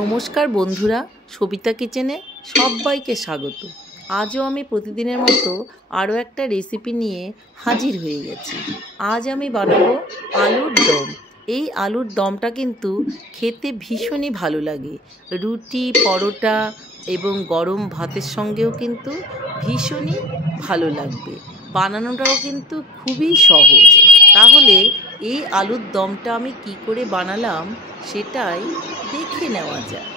নমস্কার বন্ধুরা, সবিতা কিচেনে সবাইকে স্বাগত। আজও আমি প্রতিদিনের মতো আরও একটা রেসিপি নিয়ে হাজির হয়ে গেছি। আজ আমি বানাবো আলুর দম। এই আলুর দমটা কিন্তু খেতে ভীষণই ভালো লাগে। রুটি, পরোটা এবং গরম ভাতের সঙ্গেও কিন্তু ভীষণই ভালো লাগবে। বানানোটাও কিন্তু খুবই সহজ। তাহলে এই আলুর দমটা আমি কি করে বানালাম সেটাই দেখে নেওয়া যায়।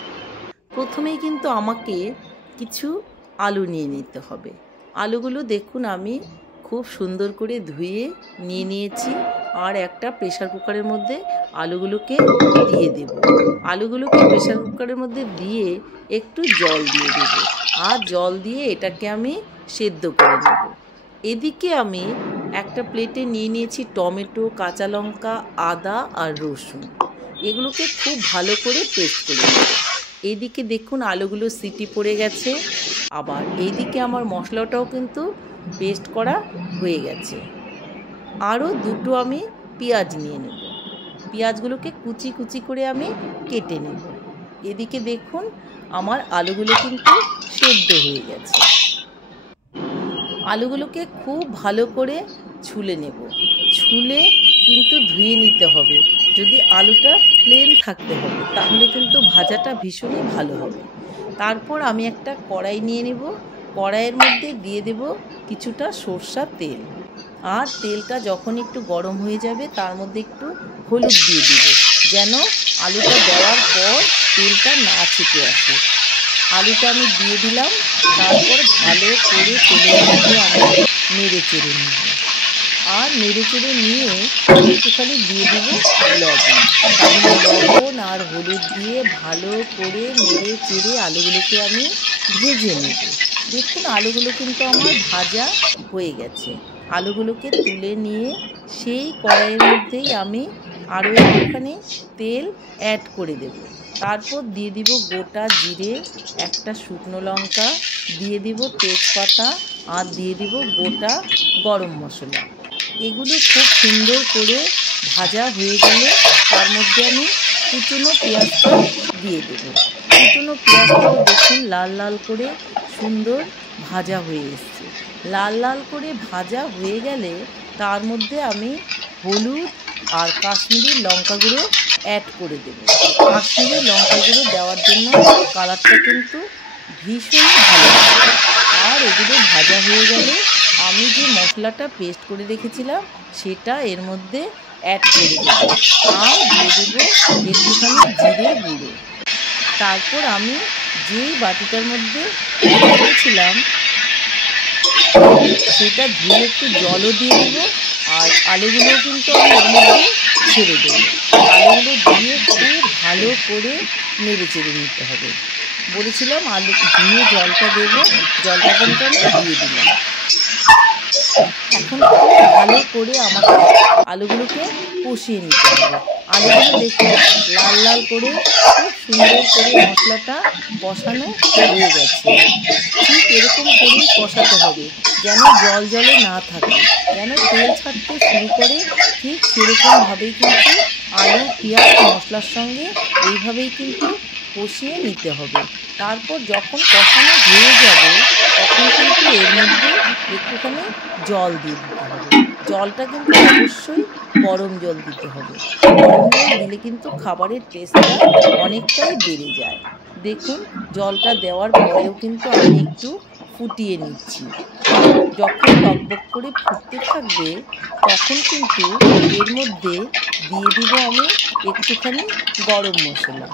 প্রথমেই কিন্তু আমাকে কিছু আলু নিয়ে নিতে হবে। আলুগুলো দেখুন আমি খুব সুন্দর করে ধুয়ে নিয়ে নিয়েছি। আর একটা প্রেসার কুকারের মধ্যে আলুগুলোকে দিয়ে দেব। আলুগুলোকে প্রেসার কুকারের মধ্যে দিয়ে একটু জল দিয়ে দেব। আর জল দিয়ে এটাকে আমি সেদ্ধ করে নেব। এদিকে আমি একটা প্লেটে নিয়ে নিয়েছি টমেটো, কাঁচা লঙ্কা, আদা আর রসুন। এগুলোকে খুব ভালো করে পেস্ট করে নেব। এইদিকে দেখুন আলুগুলো সিটি পড়ে গেছে। আবার এইদিকে আমার মশলাটাও কিন্তু পেস্ট করা হয়ে গেছে। আরও দুটো আমি পেঁয়াজ নিয়ে নেব। পেঁয়াজগুলোকে কুচি কুচি করে আমি কেটে নেব। এদিকে দেখুন আমার আলুগুলো কিন্তু সেদ্ধ হয়ে গেছে। আলুগুলোকে খুব ভালো করে ছুলে নেব। ছুলে কিন্তু ধুয়ে নিতে হবে। যদি আলুটা প্লেন থাকতে হবে তাহলে কিন্তু ভাজাটা ভীষণই ভালো হবে। তারপর আমি একটা কড়াই নিয়ে নেব। কড়াইয়ের মধ্যে দিয়ে দেব কিছুটা সরষের তেল। আর তেলটা যখন একটু গরম হয়ে যাবে তার মধ্যে একটু হলুদ দিয়ে দেব, যেন আলুটা দেওয়ার পর তেলটা না ছিটে আসে। আলুটা আমি দিয়ে দিলাম। তারপর ভালো করে তেলের মধ্যে আমি নেড়ে চেড়ে নেব। আর নেড়ে চেড়ে নিয়ে একটুখানি দিয়ে দেবো লবণ। তাহলে লবণ আর হলুদ দিয়ে ভালো করে নেড়ে চেড়ে আলুগুলোকে আমি ভেজে নেব। দেখুন আলুগুলো কিন্তু আমার ভাজা হয়ে গেছে। আলুগুলোকে তুলে নিয়ে সেই কড়াইয়ের মধ্যেই আমি আরও একটুখানি তেল অ্যাড করে দেব। তারপর দিয়ে দিব গোটা জিরে, একটা শুকনো লঙ্কা, দিয়ে দিব তেজপাতা আর দিয়ে দিব গোটা গরম মশলা। এগুলো খুব সুন্দর করে ভাজা হয়ে গেলে তার মধ্যে আমি কুচনো পেঁয়াজটা দিয়ে দেব। কুচনো পেঁয়াজটাও দেখুন লাল লাল করে সুন্দর ভাজা হয়ে এসছে। লাল লাল করে ভাজা হয়ে গেলে তার মধ্যে আমি হলুদ আর কাশ্মীরি লঙ্কা গুঁড়ো অ্যাড করে দেব। কাশ্মীরি লঙ্কা গুঁড়ো দেওয়ার জন্য কালারটা কিন্তু ভীষণ ভালো লাগে। আর এগুলো ভাজা হয়ে গেলে আমি যে মশলাটা পেস্ট করে রেখেছিলাম সেটা এর মধ্যে অ্যাড করে দেব। আর দিয়ে দেবো একটুখানি জিরে গুঁড়ো। তারপর আমি যেই বাটিটার মধ্যে রেখেছিলাম সেটা ধুয়ে একটু জলও দিয়ে দেবো। আর আলুগুলোও কিন্তু আমি এর মধ্যে ছেড়ে দেবো। আলুগুলো দিয়ে খুব ভালো করে নেড়ে চেড়ে নিতে হবে। বলেছিলাম আলু ধুয়ে জলটা দেবো, জলটা কিন্তু আমি দিয়ে দিলাম। এখন খুব ভালো করে আমাকে আলুগুলোকে কষিয়ে নিতে হবে। আলুগুলো দেখুন লাল লাল করে খুব সুন্দর করে মশলাটা কষানো হয়ে গেছে। ঠিক এরকম করেই কষাতে হবে, যেন জল জলে না থাকে, যেন তেল ছাড়তে শুরু করে। ঠিক সেরকমভাবেই কিন্তু আলু, পেঁয়াজ মশলার সঙ্গে এইভাবেই কিন্তু কষিয়ে নিতে হবে। তারপর যখন কষানো হয়ে যাবে তখন কিন্তু এর মধ্যে একটুখানি জল দিয়ে দিতে হবে। জলটা কিন্তু অবশ্যই গরম জল দিতে হবে। গরম জল দিলে কিন্তু খাবারের টেস্টটা অনেকটাই বেড়ে যায়। দেখুন জলটা দেওয়ার পরেও কিন্তু আমি একটু ফুটিয়ে নিচ্ছি। যখন টকবক করে ফুটতে থাকবে তখন কিন্তু এর মধ্যে দিয়ে দিব আমি একটুখানি গরম মশলা।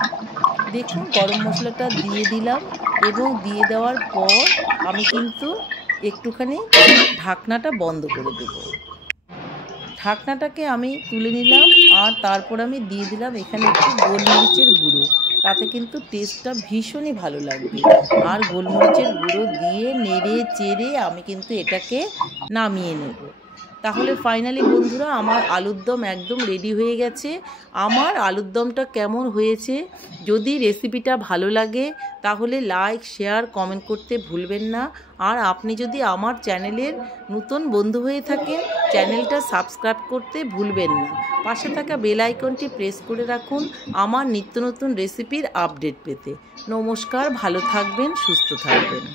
দেখুন গরম মশলাটা দিয়ে দিলাম এবং দিয়ে দেওয়ার পর আমি কিন্তু একটুখানি ঢাকনাটা বন্ধ করে দেব। ঢাকনাটাকে আমি তুলে নিলাম। আর তারপর আমি দিয়ে দিলাম এখানে একটু গোলমরিচের গুঁড়ো। তাতে কিন্তু টেস্টটা ভীষণই ভালো লাগবে। আর গোলমরিচের গুঁড়ো দিয়ে নেড়ে চেড়ে আমি কিন্তু এটাকে নামিয়ে নেব। তাহলে ফাইনালি বন্ধুরা আমার আলুর দম একদম রেডি হয়ে গেছে। আমার আলুর দমটা কেমন হয়েছে, যদি রেসিপিটা ভালো লাগে তাহলে লাইক শেয়ার কমেন্ট করতে ভুলবেন না। আর আপনি যদি আমার চ্যানেলের নতুন বন্ধু হয়ে থাকেন চ্যানেলটা সাবস্ক্রাইব করতে ভুলবেন না। পাশে থাকা বেল আইকনটি প্রেস করে রাখুন আমার নিত্য নতুন রেসিপির আপডেট পেতে। নমস্কার, ভালো থাকবেন, সুস্থ থাকবেন।